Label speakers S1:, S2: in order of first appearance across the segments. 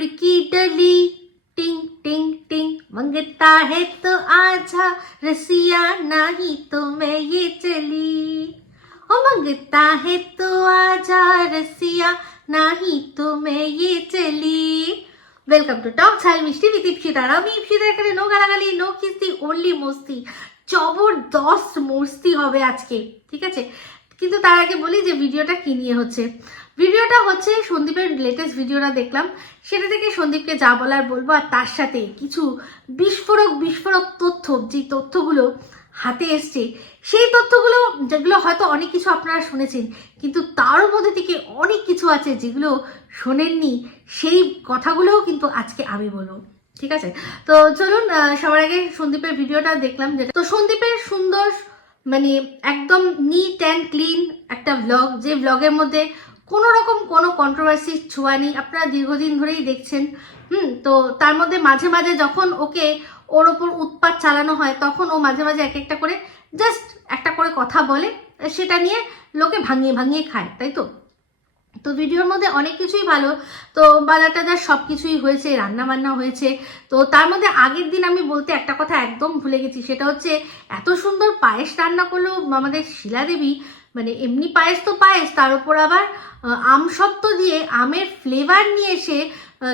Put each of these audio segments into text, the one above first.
S1: गुड़ की डली टिंग टिंग टिंग मंगता है तो आजा रसिया नहीं तो मैं ये चली ओ मंगता है तो आजा रसिया नहीं तो मैं ये চলি ওয়েলকাম টু টক ঝাল মিষ্টি উইথ ইপসিতার আমি ইপসিতার এখানে নো গালাগালি নো কিস্তি ওনলি মস্তি জবরদস্ত মস্তি হবে আজকে ঠিক আছে কিন্তু তার আগে বলি যে ভিডিওটা কি নিয়ে হচ্ছে। ভিডিওটা হচ্ছে সন্দীপের লেটেস্ট ভিডিওটা দেখলাম। সেটা থেকে সন্দীপকে যা বলার বলব আর তার সাথে কিছু বিস্ফোরক বিস্ফোরক তথ্য, যে তথ্যগুলো হাতে এসছে, সেই তথ্যগুলো যেগুলো হয়তো অনেক কিছু আপনারা শুনেছেন, কিন্তু তার মধ্যে থেকে অনেক কিছু আছে যেগুলো শোনেননি, সেই কথাগুলোও কিন্তু আজকে আমি বলব। ঠিক আছে? তো চলুন সবার আগে সন্দীপের ভিডিওটা দেখলাম যেটা তো সন্দীপের সুন্দর মানে একদম নিট অ্যান্ড ক্লিন একটা ব্লগ যে ব্লগের মধ্যে কোনো রকম কোনো কন্ট্রোভার্সি ছোঁয়া নেই আপনারা দীর্ঘদিন ধরেই দেখছেন, হুম, তো তার মধ্যে মাঝে মাঝে যখন ওকে ওর ওপর উৎপাত চালানো হয়, তখন ও মাঝে মাঝে এক একটা করে জাস্ট একটা করে কথা বলে, সেটা নিয়ে লোকে ভাঙিয়ে ভাঙিয়ে খায়, তাই তো? তো ভিডিওর মধ্যে অনেক কিছুই ভালো। তো বাজার টাজার সব কিছুই হয়েছে রান্না বান্না হয়েছে। তো তার মধ্যে আগের দিন আমি বলতে একটা কথা একদম ভুলে গেছি, সেটা হচ্ছে এত সুন্দর পায়েস রান্না করল আমাদের শিলাদেবী। মানে এমনি পায়েস তো পায়েস তার উপর আবার আহ, আমসত্ত্ব দিয়ে আমের ফ্লেভার নিয়ে এসে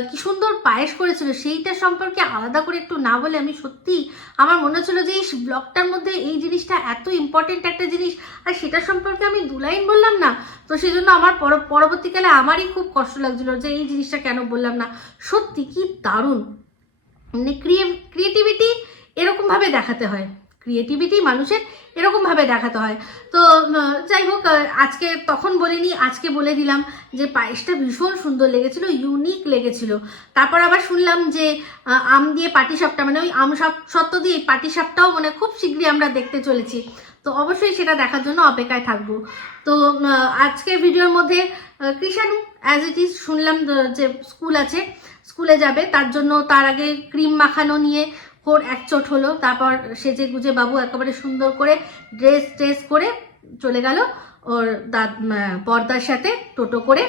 S1: কি সুন্দর পায়েস করেছিল। সেইটা সম্পর্কে আলাদা করে একটু না বলে আমি সত্যি আমার মনে হচ্ছিল যে এই ব্লগটার মধ্যে এই জিনিসটা এত ইম্পর্টেন্ট একটা জিনিস আর সেটা সম্পর্কে আমি দু লাইন বললাম না। তো সেই জন্য আমার পর- পরবর্তীকালে আমারই খুব কষ্ট লাগছিল যে এই জিনিসটা কেন বললাম না। সত্যি কি দারুণ! মানে ক্রিয়ে ক্রিয়েটিভিটি এরকমভাবে দেখাতে হয়। ক্রিয়েটিভিটি মানুষের এরকমভাবে দেখাতে হয়। তো যাই হোক আজকে তখন বলিনি, আজকে বলে দিলাম যে পায়েসটা ভীষণ সুন্দর লেগেছিল ইউনিক লেগেছিল। তারপর আবার শুনলাম যে আম দিয়ে পাটিসাপটা মানে ওই আম সত্ত্ব দিয়ে পাটিসাপটাও মানে খুব শীঘ্রই আমরা দেখতে চলেছি। তো অবশ্যই সেটা দেখার জন্য অপেক্ষায় থাকব। তো আজকে ভিডিওর মধ্যে কৃষাণু অ্যাজ ইট ইজ শুনলাম যে স্কুল আছে, স্কুলে যাবে, তার জন্য তার আগে ক্রিম মাখানো নিয়ে ওর একচোট হলো, তারপর সেজে গুজে বাবু একেবারে সুন্দর করে ড্রেস ট্রেস করে চলে গেল ওর দাদ পর্দার সাথে টোটো করে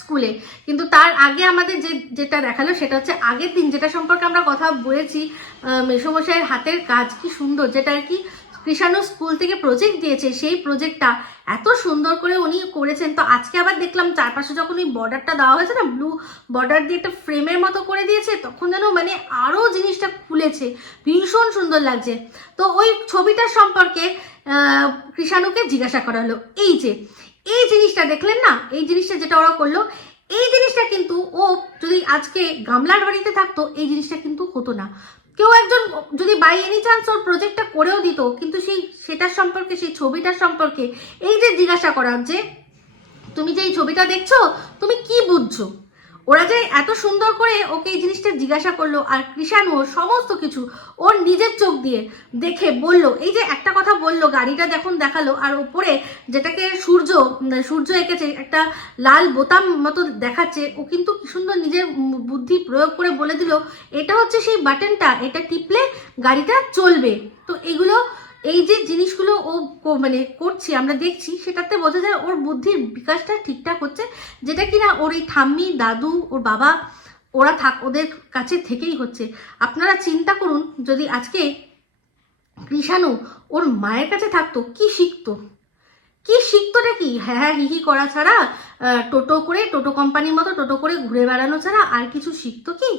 S1: স্কুলে। কিন্তু তার আগে আমাদের যে, যেটা দেখাল সেটা হচ্ছে আগের দিন যেটা সম্পর্কে আমরা কথা বলেছি মেসোমশাইয়ের হাতের কাজ কি সুন্দর, যেটা আর কি কৃষাণু স্কুল থেকে প্রজেক্ট দিয়েছে, সেই প্রজেক্টটা এত সুন্দর করে উনি করেছেন। তো আজকে আবার দেখলাম চারপাশে যখন ওই বর্ডারটা দেওয়া হয়েছে না ব্লু বর্ডার দিয়ে একটা ফ্রেমের মতো করে দিয়েছে, তখন যেন মানে আরও জিনিসটা খুলেছে, ভীষণ সুন্দর লাগছে। তো ওই ছবিটার সম্পর্কে কৃষাণুকে জিজ্ঞাসা করা হলো, এই যে, এই জিনিসটা দেখলেন না? এই জিনিসটা যেটা ওরা করল, এই জিনিসটা কিন্তু ও যদি আজকে গামলার বাড়িতে থাকতো, এই জিনিসটা কিন্তু হতো না। কেউ একজন যদি বাই এনি চান্স ওর প্রজেক্টটা করেও দিত, কিন্তু সেই, সেটার সম্পর্কে, সেই ছবিটার সম্পর্কে এই যে জিজ্ঞাসা করা যে, তুমি যে এই ছবিটা দেখছ, তুমি কি বুঝছ? ওরা যে এত সুন্দর করে ওকে এই জিনিসটা জিজ্ঞাসা করল আর কৃষাণু সমস্ত কিছু ওর নিজের চোখ দিয়ে দেখে বলল। এই যে একটা কথা বলল, গাড়িটা যখন দেখাল আর ওপরে যেটাকে সূর্য সূর্য এঁকেছে, একটা লাল বোতাম মতো দেখাচ্ছে, ও কিন্তু সুন্দর নিজের বুদ্ধি প্রয়োগ করে বলে দিল, এটা হচ্ছে সেই বাটনটা এটা টিপলে গাড়িটা চলবে। তো এগুলো এই যে জিনিসগুলো ও মানে করছি, আমরা দেখছি, সেটাতে বোঝা যায় ওর বুদ্ধির বিকাশটা ঠিকঠাক হচ্ছে, যেটা কিনা ওর এই ঠাম্মি, দাদু, ওর বাবা, ওরা থাক, ওদের কাছে থেকেই হচ্ছে। আপনারা চিন্তা করুন, যদি আজকে কৃষাণু ওর মায়ের কাছে থাকতো, কি শিখতো? কি শিখতোটা কি? হ্যাঁ হ্যাঁ হিহি করা ছাড়া টোটো করে, টোটো কোম্পানির মতো টোটো করে ঘুরে বেড়ানো ছাড়া আর কিছু শিখতো কি?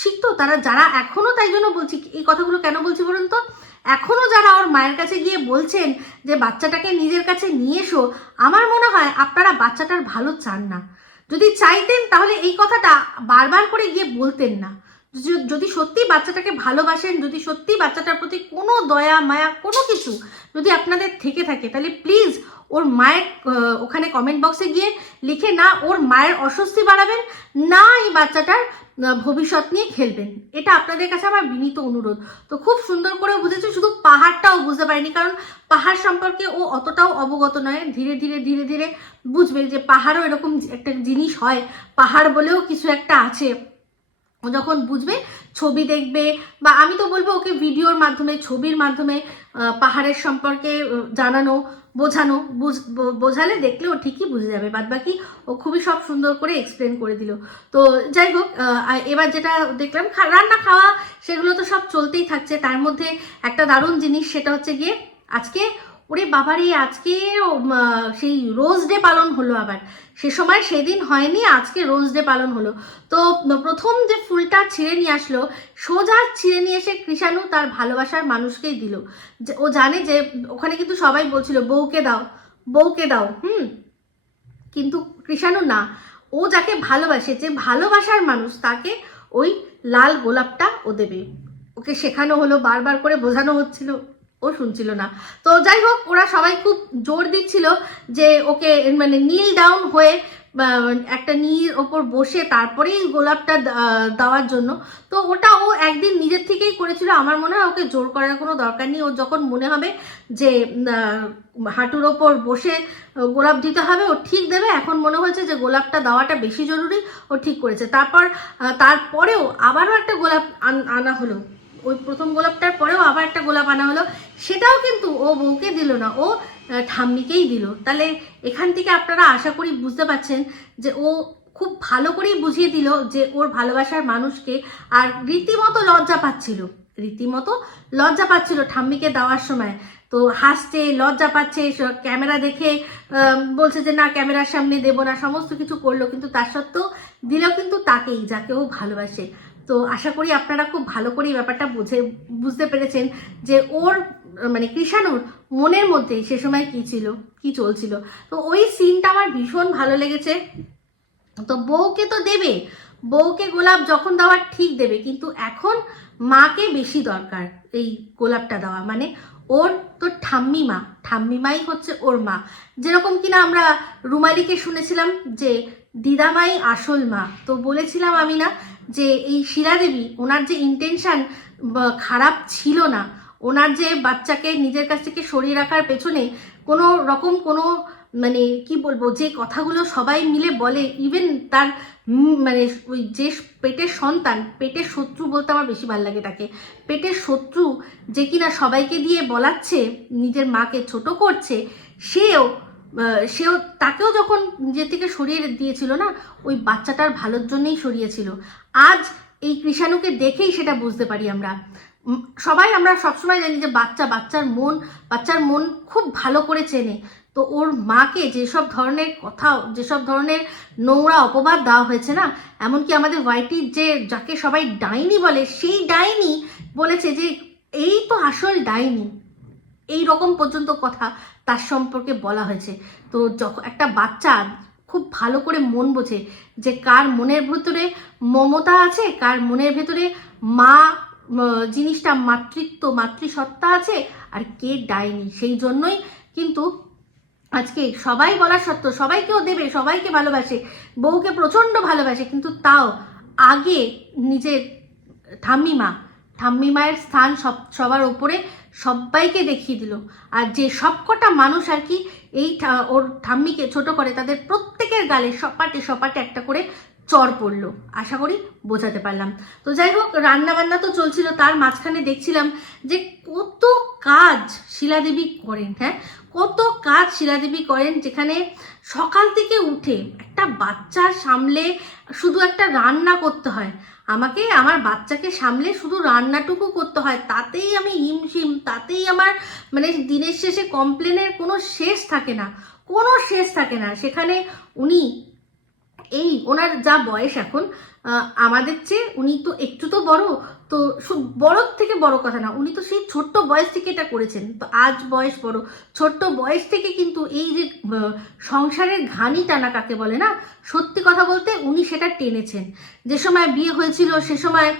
S1: শিখতো, তারা যারা এখনও তাই জন্য বলছি, এই কথাগুলো কেন বলছি বলুন তো? এখনও যারা ওর মায়ের কাছে গিয়ে বলছেন যে বাচ্চাটাকে নিজের কাছে নিয়ে এসো, আমার মনে হয় আপনারা বাচ্চাটার ভালো চান না। যদি চাইতেন তাহলে এই কথাটা বারবার করে গিয়ে বলতেন না। যদি সত্যি বাচ্চাটাকে ভালোবাসেন, যদি সত্যি বাচ্চাটার প্রতি কোনো দয়া, মায়া, কোনো কিছু যদি আপনাদের থেকে থাকে, তাহলে প্লিজ ওর মায়ের ওখানে কমেন্ট বক্সে গিয়ে লিখে না ওর মায়ের অস্বস্তি বাড়াবেন, না এই বাচ্চাটার ভবিষ্যৎ নিয়ে খেলবেন। এটা আপনাদের কাছে আমার বিনীত অনুরোধ। তো খুব সুন্দর করে বুঝেছে, শুধু পাহাড়টাও বুঝতে পারেনি, কারণ পাহাড় সম্পর্কে ও অতটাও অবগত নয়। ধীরে ধীরে ধীরে ধীরে বুঝবে যে পাহাড়ও এরকম একটা জিনিস হয়। পাহাড় বলেও কিছু একটা আছে। যখন বুঝবে, ছবি দেখবে বা আমি তো বলব ওকে ভিডিওর মাধ্যমে, ছবির মাধ্যমে পাহাড়ের সম্পর্কে জানানো, বোঝানো, বুঝ- বোঝালে দেখলে ও ঠিকই বুঝে যাবে। বাদ বাকি ও খুবই সব সুন্দর করে এক্সপ্লেন করে দিল। তো যাই হোক এবার যেটা দেখলাম রান্না খাওয়া, সেগুলো তো সব চলতেই থাকছে। তার মধ্যে একটা দারুণ জিনিস, সেটা হচ্ছে গিয়ে আজকে ওরে বাবারে, আজকে সেই রোজ ডে পালন হলো আবার। সে সময় সেদিন হয়নি, আজকে রোজ ডে পালন হলো। তো প্রথম যে ফুলটা ছিঁড়ে নিয়ে আসলো, সোজা ছিঁড়ে নিয়ে এসে কৃষাণু তার ভালোবাসার মানুষকেই দিল। ও জানে যে, ওখানে কিন্তু সবাই বলছিল, বউকে দাও বউকে দাও। হুম? কিন্তু কৃষাণু না। ও যাকে ভালোবাসে, যে ভালোবাসার মানুষ, তাকে ওই লাল গোলাপটা ও দেবে। ওকে শেখানো হলো, বারবার করে বোঝানো হচ্ছিল। ও শুনছিল না। তো যাই হোক, ওরা সবাই খুব জোর দিচ্ছিল যে ওকে মানে নীল ডাউন হয়ে একটা নীর ওপর বসে তারপরেই গোলাপটা দেওয়ার জন্য। তো ওটা ও একদিন নিজের থেকেই করেছিল। আমার মনে হয় ওকে জোর করার কোনো দরকার নেই। ও যখন মনে হবে যে হাঁটুর ওপর বসে গোলাপ দিতে হবে, ও ঠিক দেবে। এখন মনে হয়েছে যে গোলাপটা দেওয়াটা বেশি জরুরি। ও ঠিক করেছে। তারপর তারপরেও আবারও একটা গোলাপ আনা হলো। ওই প্রথম গোলাপটার পরেও আবার একটা গোলাপ আনা হলো। সেটাও কিন্তু ও বউকে দিল না, ও ঠাম্মিকেই দিল। তাহলে এখান থেকে আপনারা আশা করি বুঝতে পারছেন যে ও খুব ভালো করেই বুঝিয়ে দিল যে ওর ভালোবাসার মানুষকে আর রীতিমতো লজ্জা পাচ্ছিল। রীতিমতো লজ্জা পাচ্ছিল ঠাম্মিকে দেওয়ার সময়। তো হাসছে, লজ্জা পাচ্ছে ক্যামেরা দেখে বলছে যে না, ক্যামেরার সামনে দেবো না, সমস্ত কিছু করল। কিন্তু তার সত্ত্বেও দিল কিন্তু তাকেই, যাকে ও ভালোবাসে। তো আশা করি আপনারা খুব ভালো করে ব্যাপারটা বুঝে, বুঝতে পেরেছেন যে ওর মানে কৃষাণুর মনের মধ্যে সে সময় কি ছিল, কি চলছিল। তো ওই সিনটা আমার ভীষণ ভালো লেগেছে। তো বউকে তো দেবে, বউকে গোলাপ যখন দেওয়ার ঠিক দেবে, কিন্তু এখন মাকে বেশি দরকার এই গোলাপটা দেওয়া। মানে ওর তো ঠাম্মি মা ঠাম্মি মাই হচ্ছে ওর মা। যেরকম কিনা আমরা রুমালিকে শুনেছিলাম যে দিদামাই আসল মা। তো বলেছিলাম আমি না যে এই শিলা দেবী ওনার যে ইন্টেনশন খারাপ ছিল না। ওনার যে বাচ্চাকে নিজের কাছ থেকে সরিয়ে রাখার পেছনে কোনো রকম কোনো মানে কি বলব, যে কথাগুলো সবাই মিলে বলে ইভেন তার মানে ওই যে পেটের সন্তান, পেটের শত্রু বলতে আমার বেশি ভালো লাগে তাকে। পেটের শত্রু যে কিনা সবাইকে দিয়ে বলাচ্ছে, নিজের মাকে ছোট করছে, সেও সেও তাকেও যখন নিজের থেকে সরিয়ে দিয়েছিল না, ওই বাচ্চাটার ভালোর জন্যেই সরিয়েছিল। আজ এই কৃষাণুকে দেখেই সেটা বুঝতে পারি আমরা। সবাই আমরা সবসময় জানি যে বাচ্চা বাচ্চার মন বাচ্চার মন খুব ভালো করে চেনে। তো ওর মাকে যেসব ধরনের কথা, যেসব ধরনের নোংরা অপবাদ দেওয়া হয়েছে না, এমনকি আমাদের হোয়াইটির যে, যাকে সবাই ডাইনি বলে, সেই ডাইনি বলেছে যে, এই তো আসল ডাইনি। এই রকম পর্যন্ত কথা। তার সম্পর্কে বলা হয়েছে। তো যখন একটা বাচ্চা খুব ভালো করে মন বোঝে যে কার মনের ভেতরে মমতা আছে, কার মনের ভেতরে মা জিনিসটা মাতৃত্ব মাতৃসত্তা আছে আর কে ডাইনি। সেই জন্যই কিন্তু আজকে সবাই বলা সত্ত্বেও, সবাইকেও দেবে, সবাইকে ভালোবাসে, বউকে প্রচণ্ড ভালোবাসে, কিন্তু তাও আগে নিজের ঠাম্মিমা ঠাম্মি মায়ের স্থান সব, সবার ওপরে সবাইকে দেখিয়ে দিল। আর যে সবকটা মানুষ আর কি এই ওর ঠাম্মিকে ছোট করে তাদের প্রত্যেকের গালে সপাটে সপাটে একটা করে চর পড়ল। আশা করি বোঝাতে পারলাম। তো যাই হোক, রান্নাবান্না তো চলছিল, তার মাঝখানে দেখছিলাম যে কত কাজ শিলাদেবী করেন হ্যাঁ? কত কাজ শিলাদেবী করেন যেখানে সকাল থেকে উঠে একটা বাচ্চা সামলে শুধু একটা রান্না করতে হয়। আমাকে, আমার বাচ্চাকে সামলে শুধু রান্নাটুকু করতে হয়, তাতেই আমি হিমশিম, তাতেই আমার মানে দিনের শেষে কমপ্লেনের কোনো শেষ থাকে না, কোনো শেষ থাকে না। সেখানে উনি, এই ওনার যা বয়স এখন আমাদের চেয়ে উনি তো একটু তো বড় তো বড়র থেকে বড় কথা না, উনি তো সেই ছোট্ট বয়স থেকে এটা করেছেন। তো আজ বয়স বড়। ছোট্ট বয়স থেকে কিন্তু এই যে সংসারের ঘানি টানা কাকে বলে না, সত্যি কথা বলতে উনি সেটা টেনেছেন। যে সময় বিয়ে হয়েছিল, সে সময়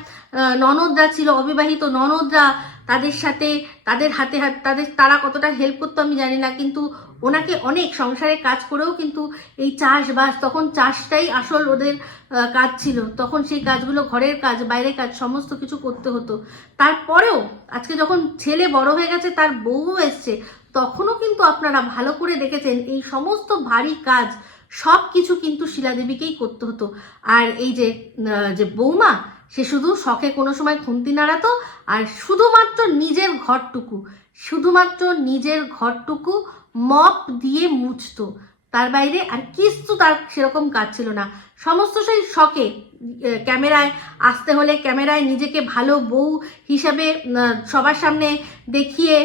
S1: ননদরা ছিল, অবিবাহিত ননদরা তাদের সাথে, তাদের হাতে হাত, তাদের তারা কতটা হেল্প করতো আমি জানি না, কিন্তু ওনাকে অনেক সংসারে কাজ করেও কিন্তু এই চাষবাস, তখন চাষটাই আসল ওদের কাজ ছিল। তখন সেই কাজগুলো, ঘরের কাজ, বাইরের কাজ, সমস্ত কিছু করতে হতো। তারপরেও, আজকে যখন ছেলে বড় হয়ে গেছে, তার বউ এসছে, তখনও কিন্তু আপনারা ভালো করে দেখেছেন, এই সমস্ত ভারী কাজ সব কিছু কিন্তু শিলাদেবীকেই করতে হতো। আর এই যে যে বৌমা, সে শুধু শখে কোনো সময় খুন্তি নাড়াতো, আর শুধুমাত্র নিজের ঘরটুকু। শুধুমাত্র নিজের ঘরটুকু মপ দিয়ে মুছতো। তার বাইরে আর কিছু তার সেরকম কাজ ছিল না। সমস্ত সেই শখে ক্যামেরায় আসতে হলে ক্যামেরায় নিজেকে ভালো বউ হিসাবে সবার সামনে দেখিয়ে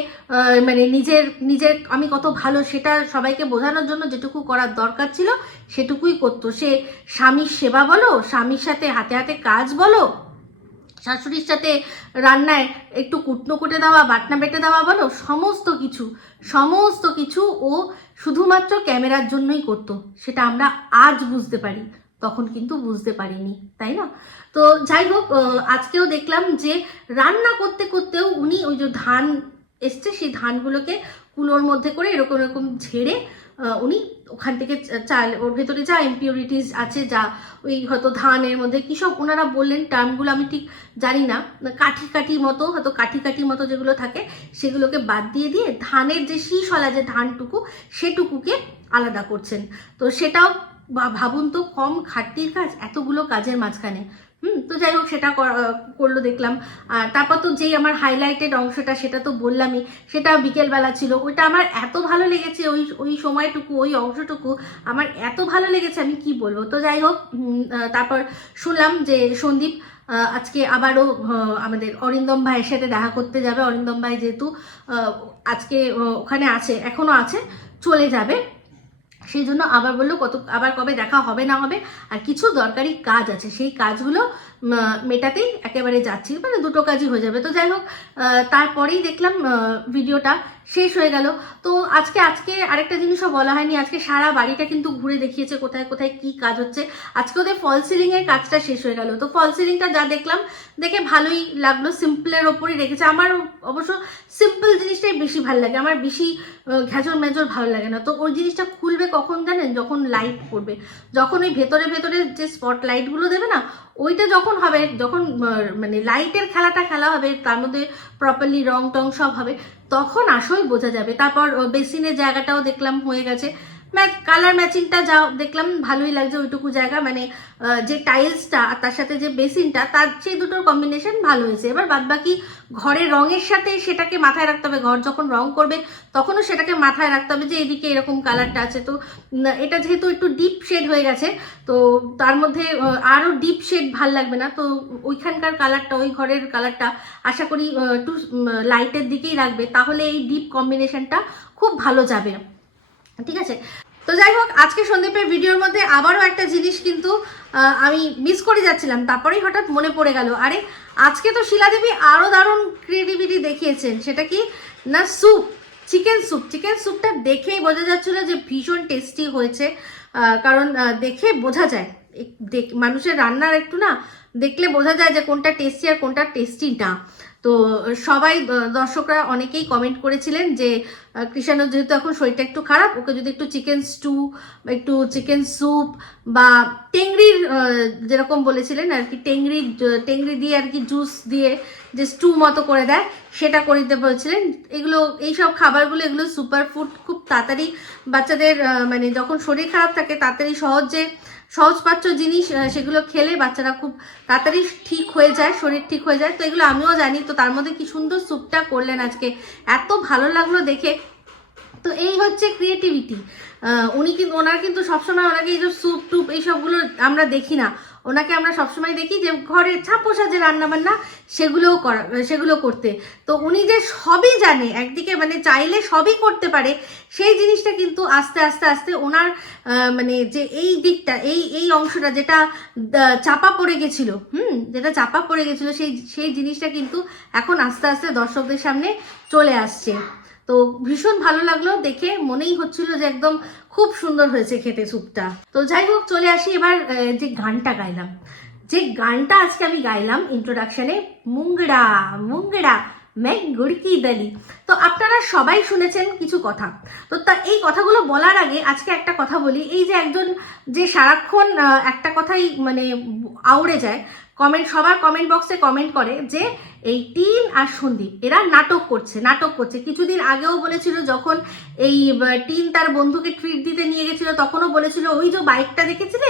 S1: মানে নিজের নিজের আমি কত ভালো সেটা সবাইকে বোঝানোর জন্য যেটুকু করার দরকার ছিল সেটুকুই করতো। সে স্বামীর সেবা বলো, স্বামীর সাথে হাতে হাতে কাজ বলো শাশুড়ির সাথে রান্নায় একটু কুটনো কুটে দেওয়া, বাটনা বেটে দেওয়া বলো, সমস্ত কিছু সমস্ত কিছু ও শুধুমাত্র ক্যামেরার জন্যই করতো। সেটা আমরা আজ বুঝতে পারি, তখন কিন্তু বুঝতে পারিনি, তাই না? তো যাই হোক আজকেও দেখলাম যে রান্না করতে করতেও উনি ওই যে ধান এসছে, সেই ধানগুলোকে কুলোর মধ্যে করে এরকম এরকম ঝেড়ে উনি ওখান থেকে চা- চাল ওর ভেতরে যা ইম্পিউরিটিস আছে, যা ওই হয়তো ধানের মধ্যে কী সব ওনারা বললেন টার্মগুলো আমি ঠিক জানি না। কাঠি কাঠি মতো, হয়তো কাঠি কাঠি মতো যেগুলো থাকে, সেগুলোকে বাদ দিয়ে দিয়ে ধানের যে শীষওয়ালা যে ধানটুকু, সেটুকুকে আলাদা করছেন। তো সেটাও ভাবুন তো, কম খাটতির কাজ, এতগুলো কাজের মাঝখানে। হুম, তো যাই হোক, সেটা করা- করল দেখলাম। আর তারপর তো যেই আমার হাইলাইটেড অংশটা, সেটা তো বললামই, সেটা বিকেলবেলা ছিল। ওইটা আমার এত ভালো লেগেছে ওই ওই সময়টুকু, ওই অংশটুকু, আমার এত ভালো লেগেছে, আমি কি বলব? তো যাই হোক তারপর শুনলাম যে সন্দীপ আজকে আবারও আমাদের অরিন্দম ভাইয়ের সাথে দেখা করতে যাবে। অরিন্দম ভাই যেহেতু আজকে ওখানে আছে, এখনও আছে, চলে যাবে। সেই জন্য আবার বলল কত আবার কবে দেখা হবে না হবে, আর কিছু দরকারি কাজ আছে। সেই কাজগুলো মেটাতেই একেবারে যাচ্ছি। মানে দুটো কাজই হয়ে যাবে। তো যাই হোক তারপরেই দেখলাম ভিডিওটা শেষ হয়ে গেল। তো আজকে আজকে আরেকটা জিনিসও বলা হয়নি। আজকে সারা বাড়িটা কিন্তু ঘুরে দেখিয়েছে কোথায় কোথায় কি কাজ হচ্ছে। আজকে ওদের ফল সিলিং এর কাজটা শেষ হয়ে গেল। তো ফল সিলিংটা যা দেখলাম, দেখে ভালোই লাগল। সিম্পলের ওপরই রেখেছে। আমার অবশ্য সিম্পল জিনিসটাই বেশি ভালো লাগে। আমার বেশি ঘ্যাজর মেজর ভালো লাগে না। তো ওই জিনিসটা খুলবে কখন জানেন? যখন লাইট পড়বে। যখন ওই ভেতরে ভেতরে যে স্পট লাইটগুলো দেবে না ওইটা যখন হবে, যখন মানে লাইটের খেলাটা খেলা হবে, তার মধ্যে প্রপারলি রং টং সব হবে, তখন আসল বোঝা যাবে। তারপর বেসিনের জায়গাটাও দেখলাম হয়ে গেছে। কালার ম্যাচিংটা যা দেখলাম ভালোই লাগছে ওইটুকু জায়গা মানে যে টাইলসটা আর তার সাথে যে বেসিনটা, তার সেই দুটোর কম্বিনেশন ভালো হয়েছে। এবার বাদবাকি ঘরের রঙের সাথে সেটাকে মাথায় রাখতে হবে। ঘর যখন রং করবে, তখনও সেটাকে মাথায় রাখতে হবে যে এদিকে এরকম কালারটা আছে। তো এটা যেহেতু একটু ডিপ শেড হয়ে গেছে, তো তার মধ্যে আরও ডিপ শেড ভালো লাগবে না। তো ওইখানকার কালারটা, ওই ঘরের কালারটা আশা করি একটু লাইটের দিকেই রাখবে। তাহলে এই ডিপ কম্বিনেশনটা খুব ভালো যাবে। ঠিক আছে? তো যাই হোক, আজকে সন্দীপের ভিডিওর মধ্যে আবারও একটা জিনিস কিন্তু আমি মিস করে যাচ্ছিলাম। তারপরেই হঠাৎ মনে পড়ে গেল, আরে, আজকে তো শিলাদেবী আরও দারুণ ক্রিয়েটিভিটি দেখিয়েছেন। সেটা কি? না স্যুপ চিকেন স্যুপ চিকেন স্যুপটা দেখেই বোঝা যাচ্ছিল যে ভীষণ টেস্টি হয়েছে কারণ দেখে বোঝা যায়। মানুষের রান্নার একটু না, দেখলে বোঝা যায় যে কোনটা টেস্টি আর কোনটা টেস্টি না। তো সবাই দর্শকরা অনেকেই কমেন্ট করেছিলেন যে আহ, কৃষাণুর যেহেতু এখন শরীরটা একটু খারাপ ওকে যদি একটু চিকেন স্টু একটু চিকেন স্যুপ বা টেংরির যেরকম বলেছিলেন আর কি টেংরি টেংরি দিয়ে আর কি জুস দিয়ে যে স্টু মতো করে দেয় সেটা করে দিতে বলছিলেন। এগুলো এইসব খাবারগুলো এগুলো সুপার ফুড খুব তাড়াতাড়ি বাচ্চাদের মানে যখন শরীর খারাপ থাকে তাড়াতাড়ি সহজে সহজপাচ্য জিনিস সেগুলো খেলে বাচ্চারা খুব তাড়াতাড়ি ঠিক হয়ে যায়, শরীর ঠিক হয়ে যায়। তো এগুলো আমিও জানি। তো তার মধ্যে কি সুন্দর স্যুপটা করলেন আজকে। এত ভালো লাগল দেখে। তো এই হচ্ছে ক্রিয়েটিভিটি উনি কিন্তু ওনার কিন্তু সবসময় ওনাকে এই যে স্যুপ টুপ, এইসবগুলো আমরা দেখি না। ওনাকে আমরা সবসময় দেখি যে ঘরে ছাপোষা যে রান্নাবান্না সেগুলোও করা, সেগুলো করতে। তো উনি যে সবই জানে, একদিকে মানে চাইলে সবই করতে পারে, সেই জিনিসটা কিন্তু আস্তে আস্তে আস্তে ওনার মানে যে এই দিকটা, এই এই অংশটা যেটা চাপা পড়ে গেছিল, হুম, যেটা চাপা পড়ে গেছিল সেই সেই জিনিসটা কিন্তু এখন আস্তে আস্তে দর্শকদের সামনে চলে আসছে। তো ভীষণ ভালো লাগল দেখে। মনেই হচ্ছিল যে একদম খুব সুন্দর হয়েছে খেতে স্যুপটা। তো যাই হোক, চলে আসি এবার যে গানটা গাইলাম। যে গানটা আজকে আমি গাইলাম ইন্ট্রোডাকশনে মুঙ্গড়া মুঙ্গড়া মেঘ গুড়কি দালি। তো আপনারা সবাই শুনেছেন কিছু কথা। তো তা, এই কথাগুলো বলার আগে আজকে একটা কথা বলি। এই যে একজন যে সারাক্ষণ একটা কথাই মানে আউড়ে যায় কমেন্ট, সবার কমেন্ট বক্সে কমেন্ট করে যে এই টিন আর সন্দীপ, এরা নাটক করছে নাটক করছে। কিছুদিন আগেও বলেছিল যখন এই টিন তার বন্ধুকে ট্রিট দিতে নিয়ে গেছিল, তখনও বলেছিল, ওই যে বাইকটা দেখেছিলে?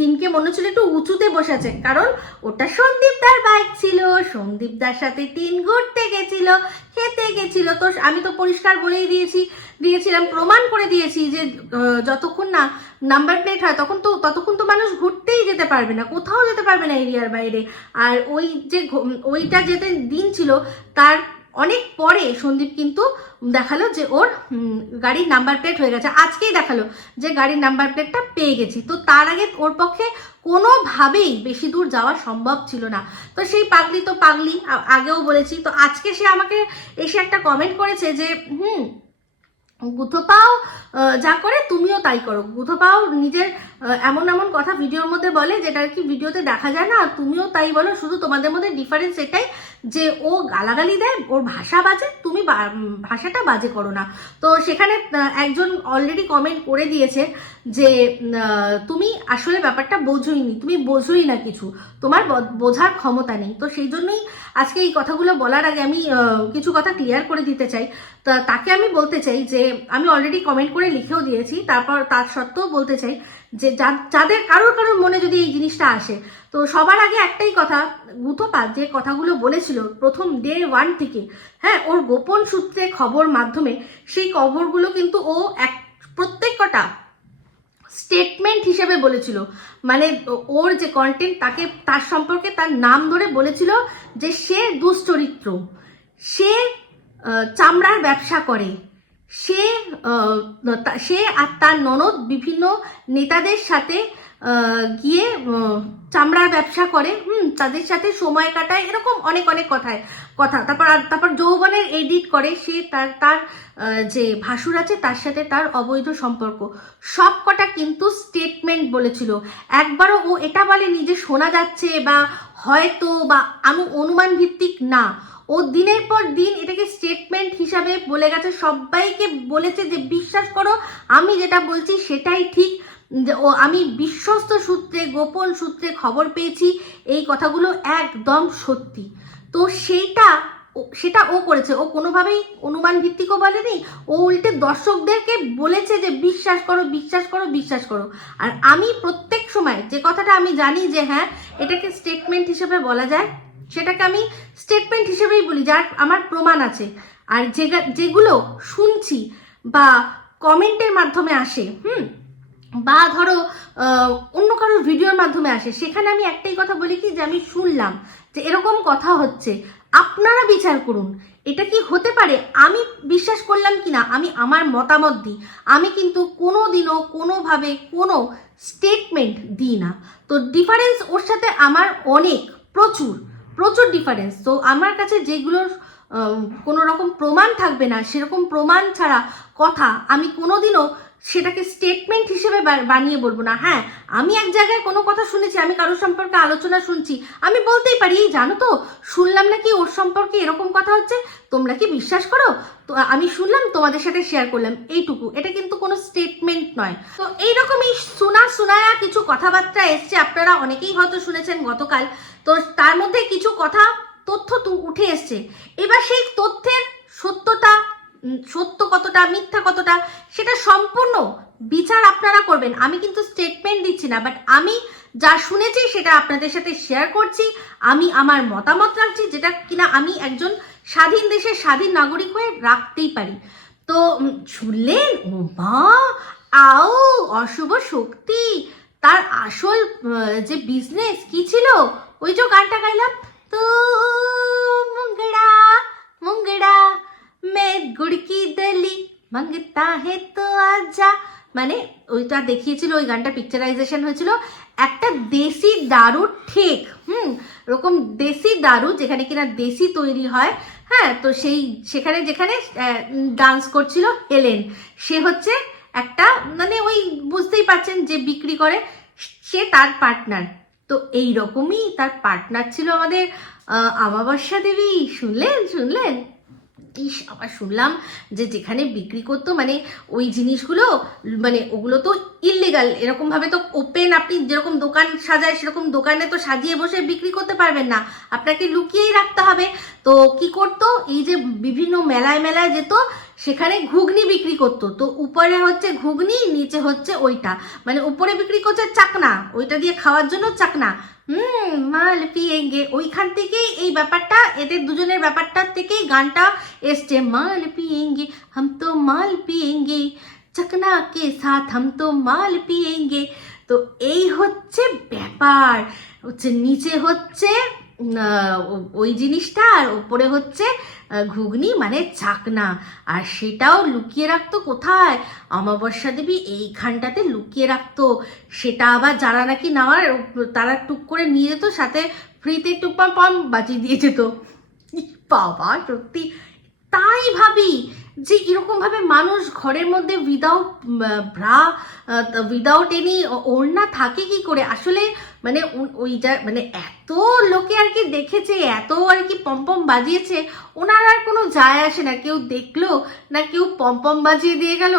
S1: টিনকে মনে হচ্ছিল একটু উঁচুতে বসেছে, কারণ ওটা সন্দীপ দার বাইক ছিল, সন্দীপ দার সাথে টিন ঘুরতে গেছিল, খেতে গেছিল। তো আমি তো পরিষ্কার বলেই দিয়েছি, দিয়েছিলাম, প্রমাণ করে দিয়েছি যে যতক্ষণ না নাম্বার প্লেট হয়, তখন তো, ততক্ষণ তো মানুষ ঘুরতেই যেতে পারবে না, কোথাও যেতে পারবে না এরিয়ার বাইরে। আর ওই যে ওইটা যেতে দিন ছিল, তার অনেক পরে সন্দীপ কিন্তু দেখাল যে ওর গাড়ির নাম্বার প্লেট হয়ে গেছে। আজকেই দেখাল যে গাড়ির নাম্বার প্লেটটা পেয়ে গেছি। তো তার আগে ওর পক্ষে কোনোভাবেই বেশি দূর যাওয়া সম্ভব ছিল না। তো সেই পাগলি তো পাগলি আগেও বলেছি। তো আজকে সে আমাকে এসে একটা কমেন্ট করেছে যে হুম গুথো পাও আহ, যা করে তুমিও তাই করো। গুথো পাও নিজের এমন এমন কথা ভিডিওর মধ্যে বলে যেটা আর কি ভিডিওতে দেখা যায় না। তুমিও তাই বলো শুধু তোমাদের মধ্যে ডিফারেন্স এটাই যে ও গালাগালি দেয়, ওর ভাষা বাজে, তুমি ভাষাটা বাজে করো না। তো সেখানে একজন অলরেডি কমেন্ট করে দিয়েছে যে তুমি আসলে ব্যাপারটা বোঝোইনি, তুমি বোঝোই না কিছু, তোমার বোঝার ক্ষমতা নেই। তো সেই জন্যই আজকে এই কথাগুলো বলার আগে আমি কিছু কথা ক্লিয়ার করে দিতে চাই। তা, তাকে আমি বলতে চাই যে, আমি অলরেডি কমেন্ট করে লিখেও দিয়েছি, তারপর তার সত্ত্বেও বলতে চাই যে যাদের কারোর কারোর মনে যদি এই জিনিসটা আসে, তো সবার আগে একটাই কথা গুথোপাত যে কথাগুলো বলেছিল প্রথম ডে ওয়ান থেকে হ্যাঁ ওর গোপন সূত্রে খবর মাধ্যমে, সেই খবরগুলো কিন্তু ও এক, প্রত্যেক কটা স্টেটমেন্ট হিসেবে বলেছিল। মানে ওর যে কন্টেন্ট তাকে, তার সম্পর্কে তার নাম ধরে বলেছিল যে সে দুশ্চরিত্র, সে চামড়ার ব্যবসা করে। সে সে আর তার ননদ বিভিন্ন নেতাদের সাথে গিয়ে চামড়ার ব্যবসা করে, হুম, তাদের সাথে সময় কাটায়, এরকম অনেক অনেক কথায়, কথা। তারপর তারপর যৌবনের এডিট করে, সে তার তার যে ভাসুর আছে, তার সাথে তার অবৈধ সম্পর্ক। সব কটা কিন্তু স্টেটমেন্ট বলেছিল। একবারও ও এটা বলেনি যে শোনা যাচ্ছে বা হয়তো বা অনুমান ভিত্তিক না। ও দিনের পর দিন এটাকে স্টেটমেন্ট হিসাবে বলে গেছে। সবাইকে বলেছে যে, বিশ্বাস করো, আমি যেটা বলছি সেটাই ঠিক। ও, আমি বিশ্বস্ত সূত্রে, গোপন সূত্রে খবর পেয়েছি, এই কথাগুলো একদম সত্যি। তো সেইটা সেটা ও করেছে। ও কোনোভাবেই অনুমান ভিত্তিকও বলেনি। ও উল্টে দর্শকদেরকে বলেছে যে, বিশ্বাস করো বিশ্বাস করো বিশ্বাস করো। আর আমি প্রত্যেক সময় যে কথাটা আমি জানি যে হ্যাঁ এটাকে স্টেটমেন্ট হিসেবে বলা যায় সেটাকে আমি স্টেটমেন্ট হিসেবেই বলি, যার আমার প্রমাণ আছে। আর যেগা- যেগুলো শুনছি বা কমেন্টের মাধ্যমে আসে, হুম, বা ধরো অন্য কারোর ভিডিওর মাধ্যমে আসে, সেখানে আমি একটাই কথা বলি কি, যে আমি শুনলাম যে এরকম কথা হচ্ছে। আপনারা বিচার করুন, এটা কি হতে পারে? আমি বিশ্বাস করলাম কি না? আমি আমার মতামত দিই। আমি কিন্তু কোনো দিনও কোনোভাবে কোনো স্টেটমেন্ট দিই না। তো ডিফারেন্স ওর সাথে আমার অনেক, প্রচুর। প্রচুর ডিফারেন্স তো আমার কাছে যেগুলোর কোনো রকম প্রমাণ থাকবে না, সেরকম প্রমাণ ছাড়া কথা আমি কোনোদিনও সেটাকে স্টেটমেন্ট হিসেবে বানিয়ে বলব না। হ্যাঁ আমি এক জায়গায় কোনো কথা শুনেছি, আমি কারোর সম্পর্কে আলোচনা শুনছি, আমি বলতেই পারি, এই জানো তো, শুনলাম নাকি ওর সম্পর্কে এরকম কথা হচ্ছে, তোমরা কি বিশ্বাস করো? তো, আমি শুনলাম, তোমাদের সাথে শেয়ার করলাম, এইটুকু। এটা কিন্তু কোনো স্টেটমেন্ট নয়। তো এইরকমই শোনা শোনায়া কিছু কথাবার্তা এসছে, আপনারা অনেকেই হয়তো শুনেছেন গতকাল। তো তার মধ্যে কিছু কথা, তথ্য উঠে এসছে। এবার সেই তথ্যের সত্যতা সত্য কতটা, মিথ্যা কতটা, সেটা সম্পূর্ণ বিচার আপনারা করবেন। আমি কিন্তু স্টেটমেন্ট দিচ্ছি না বাট আমি যা শুনেছি সেটা আপনাদের সাথে শেয়ার করছি। আমি আমার মতামত রাখছি, যেটা কিনা আমি একজন স্বাধীন দেশের স্বাধীন নাগরিক হয়ে রাখতেই পারি। তো শুনলেন? ও মা আও, অশুভ শক্তি। তার আসল যে বিজনেস কি ছিল? ওই যে গানটা গাইলাম, তো মুঙ্গড়া মুঙ্গড়া মে গুড়কি দলি, মাঙ্গতা হে তো আজা। মানে ওইটা দেখিয়েছিল, ওই গানটা পিকচারাইজেশন হয়েছিল। একটা দেশি দারু ঠেক, হুম, ওরকম দেশি দারু যেখানে কিনা দেশি তৈরি হয় হ্যাঁ তো সেই সেখানে যেখানে ডান্স করছিল হেলেন সে হচ্ছে একটা মানে ওই বুঝতেই পারছেন যে বিক্রি করে, সে তার পার্টনার তো এই রকমই তার পার্টনার ছিল আমাদের আমাবস্যা দেবী। শুনলেন? শুনলেন? ইস, আবার শুনলাম যে যেখানে বিক্রি করতো মানে ওই জিনিসগুলো মানে ওগুলো তো ইলিগাল এরকমভাবে তো ওপেন আপনি যেরকম দোকান সাজায়, সেরকম দোকানে তো সাজিয়ে বসে বিক্রি করতে পারবেন না। আপনাকে লুকিয়েই রাখতে হবে। তো কি করতো? এই যে বিভিন্ন মেলায় মেলায় যেত, সেখানে ঘুগনি বিক্রি করতো। তো উপরে হচ্ছে ঘুগনি, নিচে হচ্ছে ওইটা। মানে উপরে বিক্রি করছে চাকনা, ওইটা দিয়ে খাওয়ার জন্য চাকনা। হুম মাল পিয়েঙ্গে ওইখান থেকেই এই ব্যাপারটা, এদের দুজনের ব্যাপারটার থেকেই গানটা এসছে। মাল পিয়েঙ্গে হাম তো মাল পিয়েঙ্গে চকনা কে সাথ, হাম তো মাল পিয়েঙ্গে তো এই হচ্ছে ব্যাপার। হচ্ছে, নিচে হচ্ছে ওই জিনিসটা আর ওপরে হচ্ছে ঘুগনি মানে চাকনা। আর সেটাও লুকিয়ে রাখতো কোথায়? অমাবস্যা দেবী এইখানটাতে লুকিয়ে রাখতো। সেটা আবার যারা নাকি নেওয়ার, তারা টুক করে নিয়ে যেত, সাথে ফ্রিতে একটু পাম বাঁচিয়ে দিয়ে যেত। বাবা, সত্যি। তাই ভাবি যে এরকমভাবে মানুষ ঘরের মধ্যে উইদাউট ভ্রা উইদাউট এনি ওড়না থাকে কি করে? আসলে মানে ওইটা মানে এত লোকে আর কি দেখেছে, এত আর কি পম্পম বাজিয়েছে, ওনার আর কোনো যায় আসে না। কেউ দেখল না কেউ পম্পম বাজিয়ে দিয়ে গেল,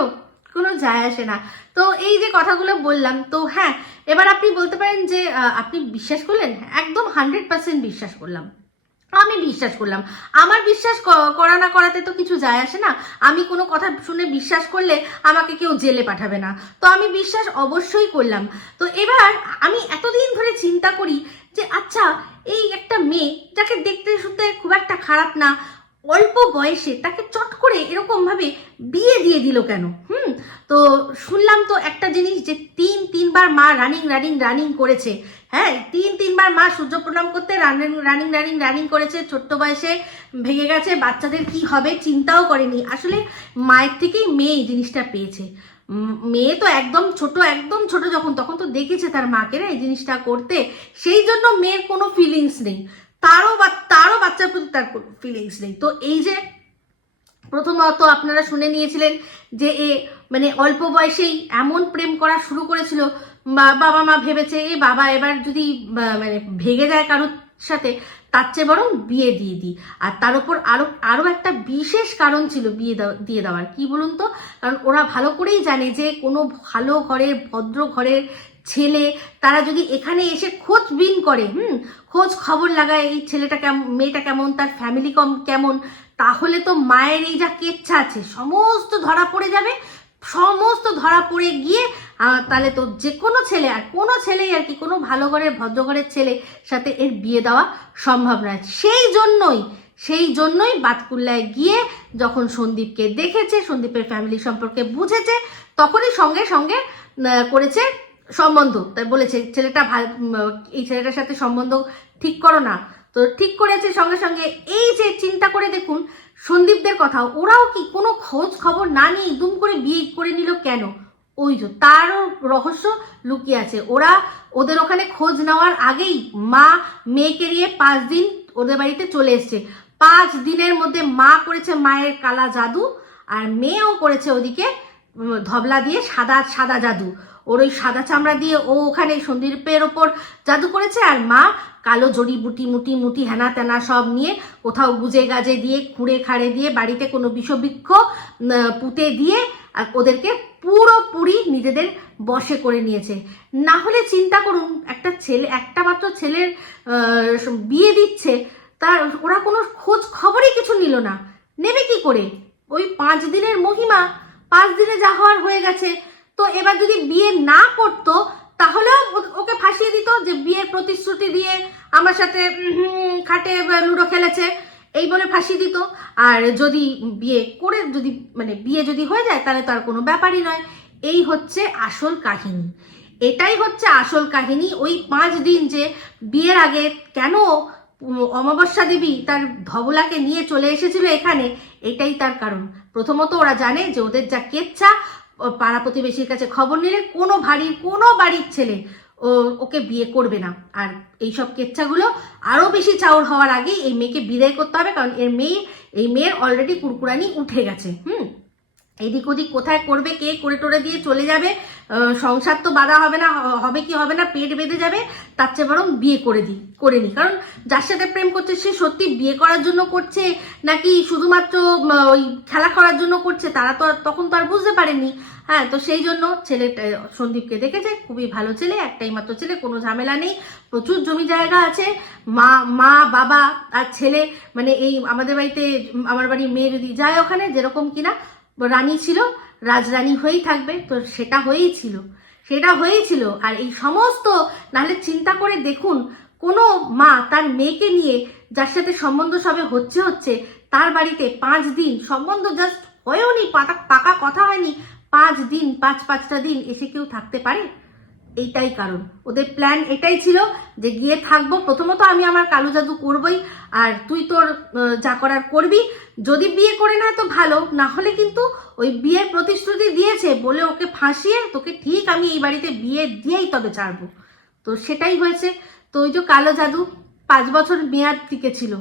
S1: কোনো যায় আসে না। তো এই যে কথাগুলো বললাম, তো হ্যাঁ এবার আপনি বলতে পারেন যে আপনি বিশ্বাস করলেন? একদম হান্ড্রেড পার্সেন্ট বিশ্বাস করলাম। আমি বিশ্বাস করলাম। আমার বিশ্বাস করা না করাতে তো কিছু যায় আসে না। আমি কোনো কথা শুনে বিশ্বাস করলে আমাকে কেউ জেলে পাঠাবে না। তো আমি বিশ্বাস অবশ্যই করলাম। তো এবার আমি এতদিন ধরে চিন্তা করি যে আচ্ছা এই একটা মেয়ে যাকে দেখতে শুনতে খুব একটা খারাপ না, অল্প বয়সে তাকে চট করে এরকম ভাবে বিয়ে দিয়ে দিল কেন? হুম? তো শুনলাম তো একটা জিনিস যে তিন, তিনবার মা রানিং রানিং রানিং করেছে। হ্যাঁ তিন, তিনবার মা সূর্য প্রণাম করতে রানিং রানিং রানিং রানিং করেছে। ছোট্ট বয়সে ভেঙে গেছে। বাচ্চাদের কি হবে চিন্তাও করেনি। আসলে মায়ের থেকেই মেয়ে এই জিনিসটা পেয়েছে। মেয়ে তো একদম ছোট একদম ছোট যখন, তখন তো দেখেছে তার মাকে না এই জিনিসটা করতে। সেই জন্য মেয়ের কোনো ফিলিংস নেই। তারও বা, তারও বাচ্চার প্রতি তার ফিলিংস নেই। তো এই যে প্রথমত আপনারা শুনে নিয়েছিলেন যে এ মানে অল্প বয়সেই এমন প্রেম করা শুরু করেছিল বাবা মা ভেবেছে এ বাবা এবার যদি মানে ভেঙে যায় কারোর সাথে, তার চেয়ে বরং বিয়ে দিয়ে দিই। আর তার উপর আরও আরও একটা বিশেষ কারণ ছিল বিয়ে দিয়ে দেওয়ার। কি বলুন তো? কারণ ওরা ভালো করেই জানে যে কোনো ভালো ঘরের, ভদ্র ঘরের ছেলে, তারা যদি এখানে এসে খোঁজ বিন করে, হুম, খোঁজ খবর লাগায় এই ছেলেটা কেমন মেয়েটা কেমন, তার ফ্যামিলি কম, কেমন, তাহলে তো মায়ের এই যা কেচ্ছা আছে, সমস্ত ধরা পড়ে যাবে। সমস্ত ধরা পড়ে গিয়ে তাহলে তো যে কোনো ছেলে আর কোনো ছেলেই আর কি, কোনো ভালো ঘরের, ভদ্র ঘরের ছেলে সাথে এর বিয়ে দেওয়া সম্ভব নয়। সেই জন্যই সেই জন্যই বাতকুল্লায় গিয়ে যখন সন্দীপকে দেখেছে, সন্দীপের ফ্যামিলি সম্পর্কে বুঝেছে, তখনই সঙ্গে সঙ্গে করেছে সম্বন্ধ। তাই বলেছে, ছেলেটা ভালো এই ছেলেটার সাথে সম্বন্ধ ঠিক করো না। তো ঠিক করেছে সঙ্গে সঙ্গে। এই যে চিন্তা করে দেখুন সন্দীপদের কথা ওরাও কি কোনো খোঁজ খবর না নিয়ে দুম করে বিয়ে করে নিল কেন? ওই যে, তারও রহস্য লুকিয়ে আছে। ওরা ওদের ওখানে খোঁজ নেওয়ার আগেই মা মেয়েকে নিয়ে পাঁচ দিন ওদের বাড়িতে চলে এসছে। পাঁচ দিনের মধ্যে মা করেছে মায়ের কালা জাদু আর মেয়েও করেছে ওদিকে ধবলা দিয়ে সাদা সাদা জাদু। ওর ওই সাদা চামড়া দিয়ে ও ওখানে সন্দীপের ওপর জাদু করেছে, আর মা কালো জড়ি, বুটি, মুটি মুটি, হেনা তেনা সব নিয়ে কোথাও গুজে গাজে দিয়ে, খুঁড়ে খাড়ে দিয়ে বাড়িতে কোনো বিষবৃক্ষ পুঁতে দিয়ে, আর ওদেরকে পুরোপুরি নিজেদের বশে করে নিয়েছে। না হলে চিন্তা করুন, একটা ছেলে, একটা মাত্র ছেলের বিয়ে দিচ্ছে, তার ওরা কোনো খোঁজ খবরই কিছু নিল না। নেবে কি করে? ওই পাঁচ দিনের মহিমা, পাঁচ দিনে যা হওয়ার হয়ে গেছে। তো এবার যদি বিয়ে না করতো, তাহলেও ওকে ফাঁসিয়ে দিত যে বিয়ের প্রতিশ্রুতি দিয়ে আমার সাথে খাটে লুডো খেলেছে, এই বলে ফাঁসিয়ে দিত। আর যদি বিয়ে করে, যদি মানে বিয়ে যদি হয়ে যায়, তাহলে তার কোনো ব্যাপারই নয়। এই হচ্ছে আসল কাহিনী। এটাই হচ্ছে আসল কাহিনী। ওই পাঁচ দিন যে বিয়ের আগে কেন অমাবস্যা দেবী তার ধবলাকে নিয়ে চলে এসেছিল এখানে, এটাই তার কারণ। প্রথমত ওরা জানে যে ওদের যা কেচ্ছা পাড়া প্রতিবেশীর কাছে খবর নিলে কোনো ভারীর কোনো বাড়ির ছেলে ও ওকে বিয়ে করবে না। আর এইসব কেচ্ছাগুলো আরও বেশি চাউর হওয়ার আগে এই মেয়েকে বিদায় করতে হবে, কারণ এর মেয়ে, এই মেয়ের অলরেডি কুরকুরানি উঠে গেছে, হুম? এদিক ওদিক কোথায় করবে, কে করে টোরে দিয়ে চলে যাবে সংসার তো বাধা হবে না হবে কি হবে না, পেট বেঁধে যাবে, তার চেয়ে বরং বিয়ে করে দিই করে নিই কারণ যার সাথে প্রেম করছে, সে সত্যি বিয়ে করার জন্য করছে, নাকি শুধুমাত্র ওই খেলা করার জন্য করছে, তারা তো তখন তো আর বুঝতে পারেনি। হ্যাঁ তো সেই জন্য ছেলেটা, সন্দীপকে দেখেছে, খুবই ভালো ছেলে, একটাই মাত্র ছেলে, কোনো ঝামেলা নেই, প্রচুর জমি জায়গা আছে, মা মা, বাবা আর ছেলে মানে এই আমাদের বাড়িতে আমার বাড়ির মেয়ে যদি যায় ওখানে, যেরকম কিনা, রানী ছিল রাজরানী হয়েই থাকবে। তো সেটা হয়েই ছিল। সেটা হয়েই ছিল। আর এই সমস্ত, নাহলে চিন্তা করে দেখুন, কোনো মা তার মেয়েকে নিয়ে, যার সাথে সম্বন্ধ সবে হচ্ছে হচ্ছে, তার বাড়িতে পাঁচ দিন, সম্বন্ধ জাস্ট হয়েও নি পাকা কথা হয়নি, পাঁচ দিন, পাঁচ, পাঁচটা দিন এসে কেউ থাকতে পারে? এইটাই কারণ। ওদের প্ল্যান এটাই ছিল যে গিয়ে থাকব। প্রথমত আমি আমার কালো জাদু করবই আর তুই তোর যা করার করবি। যদি বিয়ে করে নেয় তো ভালো, না হলে কিন্তু ওই বিয়ের প্রতিশ্রুতি দিয়েছে বলে ওকে ফাঁসিয়ে তোকে ঠিক আমি এই বাড়িতে বিয়ে দিয়েই তবে ছাড়বো। তো সেটাই হয়েছে। তো ওই যে কালো জাদু পাঁচ বছর মেয়াদ টিকে ছিল।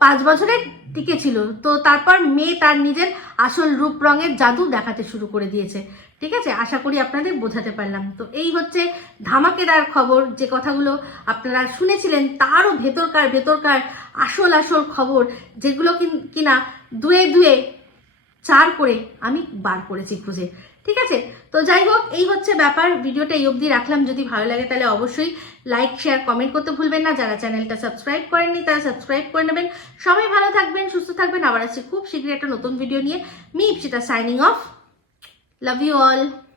S1: পাঁচ বছরের টিকে ছিল। তো তারপর মেয়ে তার নিজের আসল রূপ রঙের জাদু দেখাতে শুরু করে দিয়েছে। ঠিক আছে? আশা করি আপনাদের বোঝাতে পারলাম। তো এই হচ্ছে ধামাকেদার খবর, যে কথাগুলো আপনারা শুনেছিলেন, তারও ভেতরকার ভেতরকার আসল আসল খবর, যেগুলো কিন- দুয়ে দুয়ে চার করে আমি বার করেছি খুঁজে। ঠিক আছে? তো যাই হোক, এই হচ্ছে ব্যাপার। ভিডিওটা এই অবধি রাখলাম। যদি ভালো লাগে তাহলে অবশ্যই লাইক, শেয়ার, কমেন্ট করতে ভুলবেন না। যারা চ্যানেলটা সাবস্ক্রাইব করেননি, তারা সাবস্ক্রাইব করে নেবেন। সবাই ভালো থাকবেন, সুস্থ থাকবেন। আবার আসছি খুব শীঘ্রই একটা নতুন ভিডিও নিয়ে। Me Ipsita signing off Love you all.